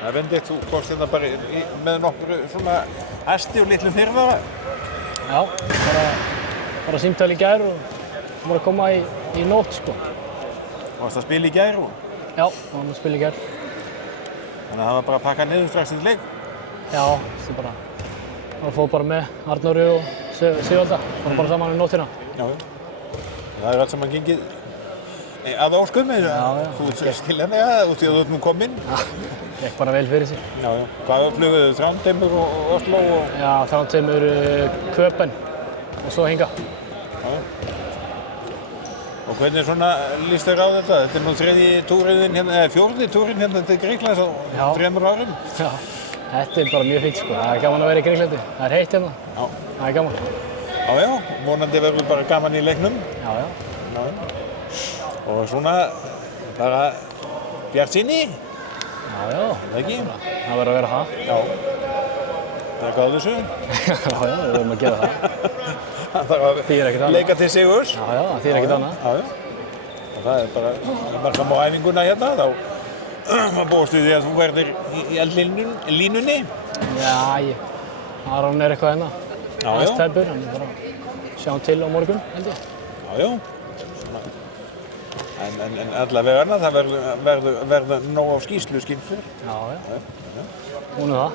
Það er Benedikt, þú komst hérna bara með nokkru svona hesti og litlu fyrirvara. Já, bara símtal í gær og voru að koma í nótt, sko. Varst að spila í gær og? Já, varum að spila í gær. Þannig að það var bara að pakka niður strax til leik? Já, það fór bara með Arnóri og Sigvalda. Fórum bara saman í nóttina. Já. Það er allt saman gengið að óskum, þú skilja mig að þú ert nú kominn. Já, gekk bara vel fyrir sig. Já. Hvað fluguðu þið? Þrándheimur og Oslo og? Já, Þrándheimur, Köpen og svo hinga. Já. Og hvernig svona líst þér á þetta? Þetta er nú þriðji túrinn hérna, eða fjórði túrinn hérna til Grikklands á 3 árum. Já, þetta er bara mjög fínt, sko. Það er gaman að vera í Grikklandi. Það er heitt hérna. Já. Það er gaman. Já, vonandi verður bara gaman í leiknum. Já. Og svona bara bjartsýni. Já. Það ekki? Það verður að vera það. Já. Það er gáð þessu. Já, við verðum að gera það. Það þarf að leika til sigurs. Já, það þýðir ekkert annað. Já. Og það er bara, maður kom á æfinguna hérna, þá búast við því að þú verður í eldlínunni. Já, Aron er eitthvað hérna. Já. Tæpur, en bara sjáum til á morgun, held ég. Já. En allavega annað, það verður nóg á skýrslu, skilur. Já. Hún er það.